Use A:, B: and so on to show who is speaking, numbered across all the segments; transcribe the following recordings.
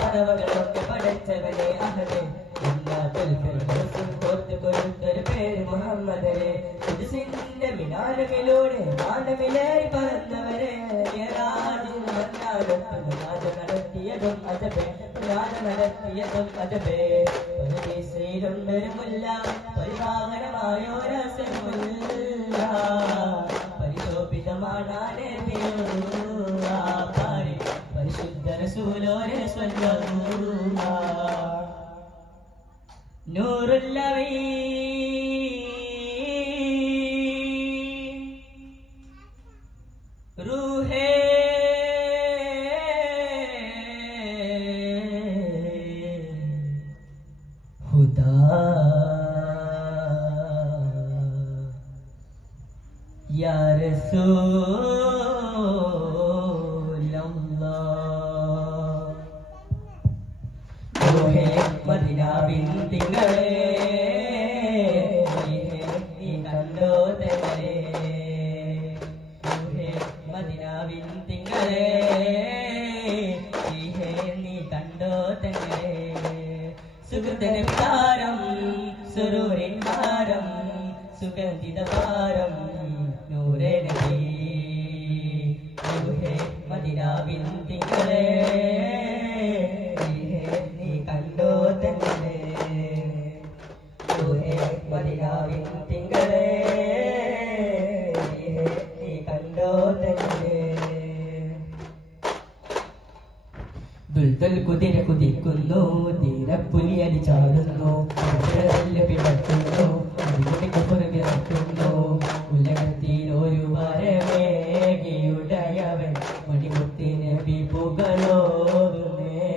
A: പദവകളൊക്കെ പടച്ചവനെ അഹദേ കോർത്ത് കൊടുത്തൊരു പേര് മുഹമ്മദരെ മിനാരമിലൂടെ മാനമിലേറി പറന്നവരെ രാജു വന്നാലും രാജ നടത്തിയതും അതപേ രാജ നടത്തിയതും അതപേ ശ്രീരുണ്ടൊരുമുല്ല പരിപാവനമായോരസമുല്ല പരിശോഭിതമാണാനേ പാരി പരിശുദ്ധ റസൂലോരെ സ്വല്ലല്ലാഹു നൂറുല്ലവീ ഹുദാ യാ റസൂലല്ലാഹ് ഓഹേ മദിനാവിൻ തിങ്കളേ നീ കണ്ടോ തെങ്ങളേ. ഓഹേ മദിനാവിൻ തിങ്കളേ നീ കണ്ടോ തെങ്ങളേ. സുഹൃത്തിന് വികാരം സുരൂരിൻ ഭാരം സുഗന്ധിത ഭാരം നൂറേ നബി മദിനാവിൻ തിങ്കളേ നീ കണ്ടോ തന്നെ മദിനാവിൻ തിങ്കളേ നീ കണ്ടോ തന്നെ ദുൽദുൽ കുതിര കുതിക്കുന്നു വരവേകിയുടയവൻ മണിമുത്തിനെ പുകളോതുന്നേ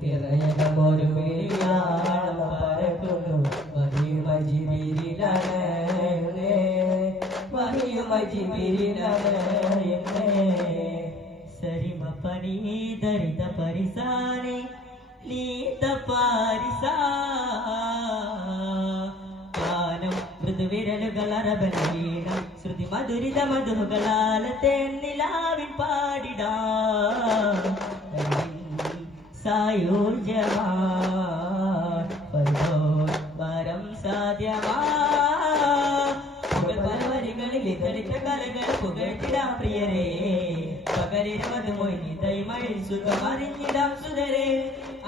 A: തിറയണമൊരു വിളിയാളം പറക്കുന്നു മഹിമജിബിരിലാണ് മഹിമജിബിരിലാണ് സരിമ പനി ദരിത പരിസാനി നീത പാരിസാ ഗാനം മൃദുവിരലുകൾ അറബലീണം ശ്രുതി മധുരിത മധുകളാല തേന്നിലാവിൻ പാടിടാം. സായോജമാ വരം സാധ്യമാ. പരവരികളിൽ ഇതളിച്ച കലകൾ പുകഴ്ത്തിടാം പ്രിയരേ. सागरे मध मोहिनी तई मळी सुत मारिनी दाम सुधरे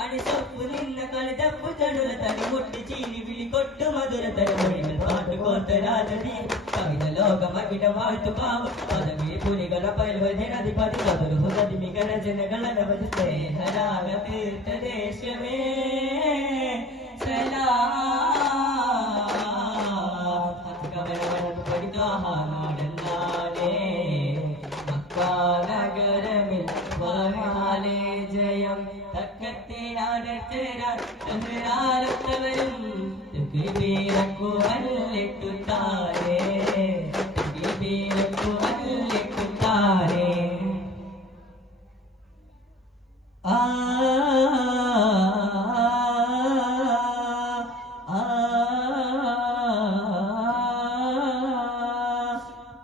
A: आणि सप्पु निन्न काल दप्पु चढुर तरी मुट्टी चीनी विली कोट्टु मधुर तरी मोहिनी पाट कोत राजदी కవిత లోకమగిట వాతు పావ పదవి పునిగల పైల్వధినధిపతి కదులు హృదతి మిగల జనగణన వదితే హరాగ తీర్థ దేశమే సలా വീരക്കു അല്ലിട്ടു താരേ വീരക്കു അല്ലിട്ടു താരേ ആ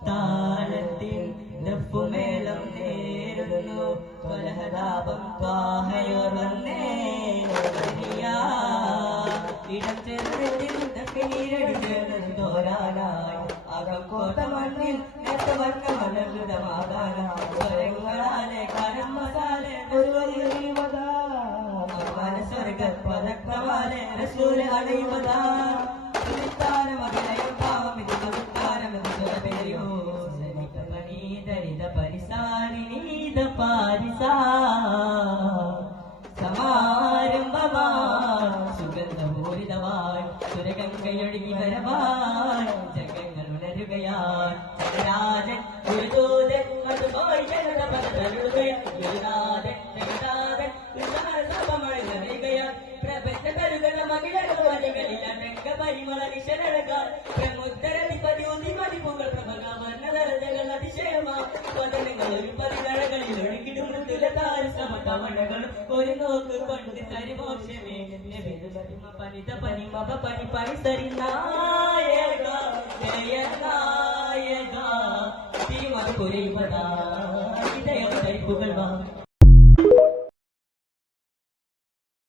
A: താളത്തിൽ ദഫുമേളം നേരുന്നു സ്വലഹതാപം ത്വാഹയോർ വന്നേ ഇടം ചേർന്നതിൽ നീരടി ചേർന്നത് തോരാനായി അകം കോട്ട മണ്ണിൽ നേർത്തവർണ്ണ മലർന്നതമാകാനായി സ്വരങ്ങളാലെ കരം മസാലെ ഒരു വലിയ സ്വർഗപ്പതക്കവാലെ റസൂല അണിയുമതാ സുൽത്താനം അഭിനയം പാവം ഇത് നമസ്കാരം എന്ന് സ്വരപേരയോ പനീതരിത പരിസാരി നീത പാരിസാ ജഗങ്ങൾ ഉണരുകയാൽ രാജൻ ഒരു ദൂതൻ അതുപോയി ജനത പദതരുകയാൽ ഗുരുനാഥൻ ജഗന്നാഥൻ ഉത്സാഹസമമഴ നിറയുകയാൽ പ്രപഞ്ച കരുകണ മകിഴകൾ വരികളിൽ അടങ്ക പരിമള നിശലഴകാൽ പ്രമുദ്ധരധിപതി ഉദിമതിപ്പുകൾ പ്രഭകാവ പ്രേമ പതനങ്ങൾ ഒരു പതിനഴകളിൽ ഒഴുകിടും തുലതാര സമതവണകളും ഒരു നോക്ക് കൊണ്ട് തരിമോക്ഷമേ. പനിത പനി മപ പനി പനി குறைவதா? இதயத்தை புகழ்வான்.